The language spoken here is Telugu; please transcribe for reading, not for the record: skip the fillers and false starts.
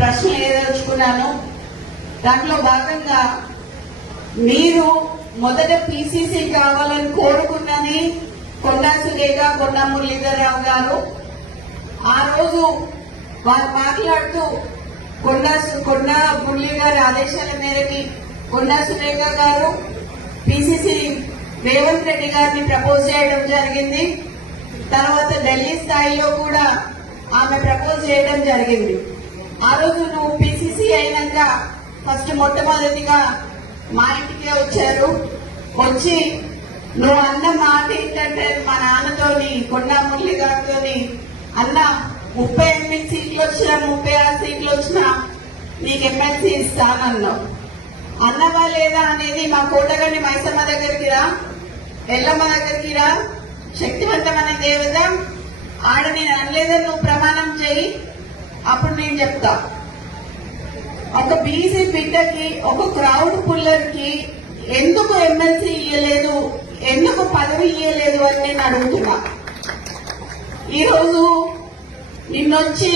ప్రశ్నలు ఏదలుచుకున్నాను. దాంట్లో భాగంగా మీరు మొదట పిసిసి కావాలని కోరుకున్నది కొండా సురేఖ, కొండా మురళీధరరావు గారు. ఆ రోజు వారు మాట్లాడుతూ కొండా మురళీ గారి ఆదేశాల మేరకి కొండా సురేఖ గారు పిసిసి రేవంత్ రెడ్డి గారిని ప్రపోజ్ చేయడం జరిగింది. తర్వాత ఢిల్లీ స్థాయిలో కూడా ఆమె ప్రపోజ్ చేయడం జరిగింది. ఆ రోజు నువ్వు పిసిసి అయినాక ఫస్ట్ మొట్టమొదటిగా మా ఇంటికే వచ్చారు. వచ్చి నువ్వు అన్న మాట ఏంటంటే మా నాన్నతోని కొండా మురళి గారితో అన్న 38 సీట్లు వచ్చినా 36 సీట్లు వచ్చినా నీకు ఎమ్మెల్సీ ఇస్తానన్నావు. అన్నవా లేదా అనేది మా కోటగండి మైసమ్మ దగ్గరికి రా, ఎల్లమ్మ దగ్గరికి రా, శక్తివంతమైన దేవత ఆడ నేను అనలేదని నువ్వు ప్రమాణం చేయి, అప్పుడు నేను చెప్తా. ఒక బీసీ బిడ్డకి, ఒక క్రౌడ్ పుల్లర్ కి ఎందుకు ఎమ్మెల్సీ ఇయ్యలేదు, ఎందుకు పదవి ఇయ్యలేదు అని నేను అడుగుతున్నా. ఈరోజు నిన్నొచ్చి